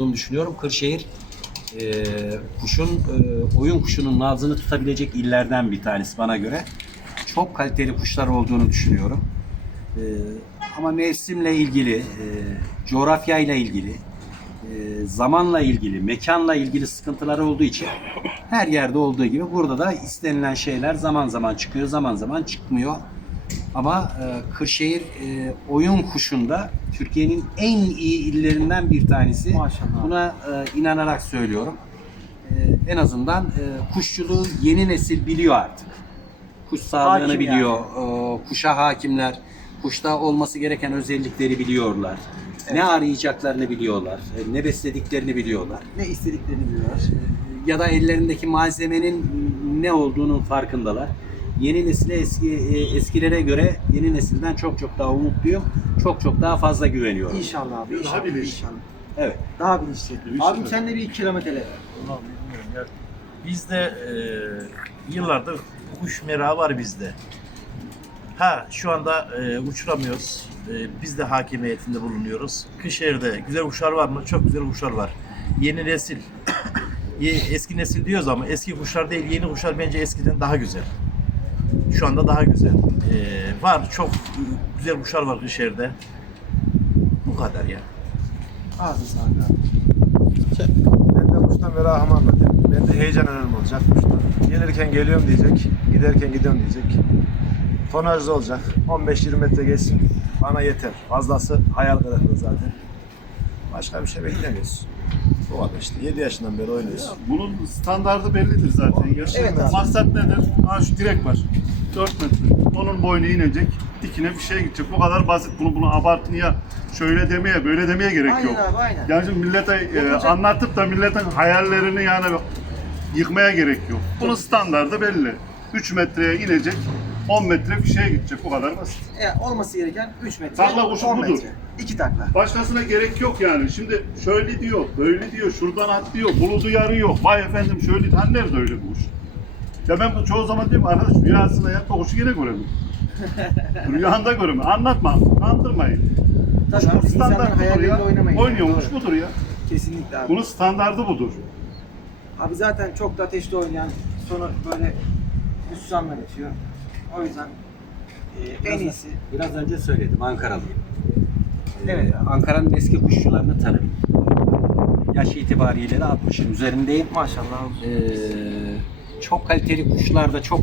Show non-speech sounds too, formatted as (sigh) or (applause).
olduğunu düşünüyorum. Kırşehir e, kuşun e, oyun kuşunun nabzını tutabilecek illerden bir tanesi bana göre. Çok kaliteli kuşlar olduğunu düşünüyorum. E, ama mevsimle ilgili, e, coğrafyayla ilgili, e, zamanla ilgili, mekanla ilgili sıkıntıları olduğu için her yerde olduğu gibi burada da istenilen şeyler zaman zaman çıkıyor, zaman zaman çıkmıyor. Ama e, Kırşehir e, oyun kuşunda Türkiye'nin en iyi illerinden bir tanesi. Maşallah. Buna e, inanarak söylüyorum. E, en azından e, kuşçuluğu yeni nesil biliyor artık. Kuş sağlığını Hakim biliyor, e, kuşa hakimler, kuşta olması gereken özellikleri biliyorlar. Ne arayacaklarını biliyorlar, e, ne beslediklerini biliyorlar. Ne istediklerini biliyorlar. ya da ellerindeki malzemenin ne olduğunun farkındalar. Yeni nesile eski e, eskilere göre yeni nesilden çok çok daha umutluyum. Çok çok daha fazla güveniyorum. İnşallah abi. Daha İnşallah. bilinçli. inşallah. Evet. Daha bilinçli. Bilinçli Abim sen de bir kilometreler. Ulan bilmiyorum ya. Bizde e, yıllardır kuş merağı var bizde. Ha şu anda e, uçuramıyoruz. E, biz de hakimiyetinde bulunuyoruz. Kışehir'de güzel kuşlar var mı? Çok güzel kuşlar var. Yeni nesil. (coughs) Eski nesil diyoruz ama eski kuşlar değil. Yeni kuşlar bence eskiden daha güzel. Şu anda daha güzel. E, var çok güzel kuşlar var Kışehir'de. Bu kadar ya. Ağzı sağlık. Ben de kuştan merahımı anlatayım. Ben de heyecan olacak kuştan. Gelirken geliyorum diyecek, giderken gidiyorum diyecek. Tonajlı olacak. 15-20 metre geçsin. Bana yeter. Fazlası hayal kırıklığı zaten. Başka bir şey beklemiyoruz. Bu kadar işte. 7 yaşından beri oynuyoruz. Bunun standardı bellidir zaten. Evet abi. Maksat nedir? Ha şu direk var. 4 metre. Onun boynu inecek. Dikine bir şey gidecek. Bu kadar basit. Bunu bunu abartmaya şöyle demeye böyle demeye gerek Aynen yok. abi aynen. Yani şimdi millete e, anlatıp da milletin hayallerini yani yıkmaya gerek yok. Bunun standardı belli. 3 metreye inecek. 10 metre bir şeye gidecek. Bu kadar basit. E, olması gereken 3 metre, Takla kuşu 10 budur. metre. 2 takla. Başkasına gerek yok yani. Şimdi şöyle diyor, böyle diyor, şuradan at diyor, buludu yarıyor. Vay efendim şöyle, hani nerede öyle kuş? Ya ben bu çoğu zaman diyorum arkadaş rüyasında yatma kuşu yine göremiyorum. (laughs) Rüyanda göremiyorum. Anlatma, kandırmayın. Tabii Kuş bu standart insanların budur hayalleriyle ya. oynamayın. Oynuyor kuş budur ya. Kesinlikle abi. Bunun standardı budur. Abi zaten çok da ateşli oynayan sonu böyle hüsranla bitiyor. O yüzden e, en iyisi. Biraz önce söyledim Ankaralıyım. Ee, Evet. Ankara'nın eski kuşçularını tanırım. Yaş itibariyle de 60'ın üzerindeyim. Maşallah. Ee, çok kaliteli kuşlarda çok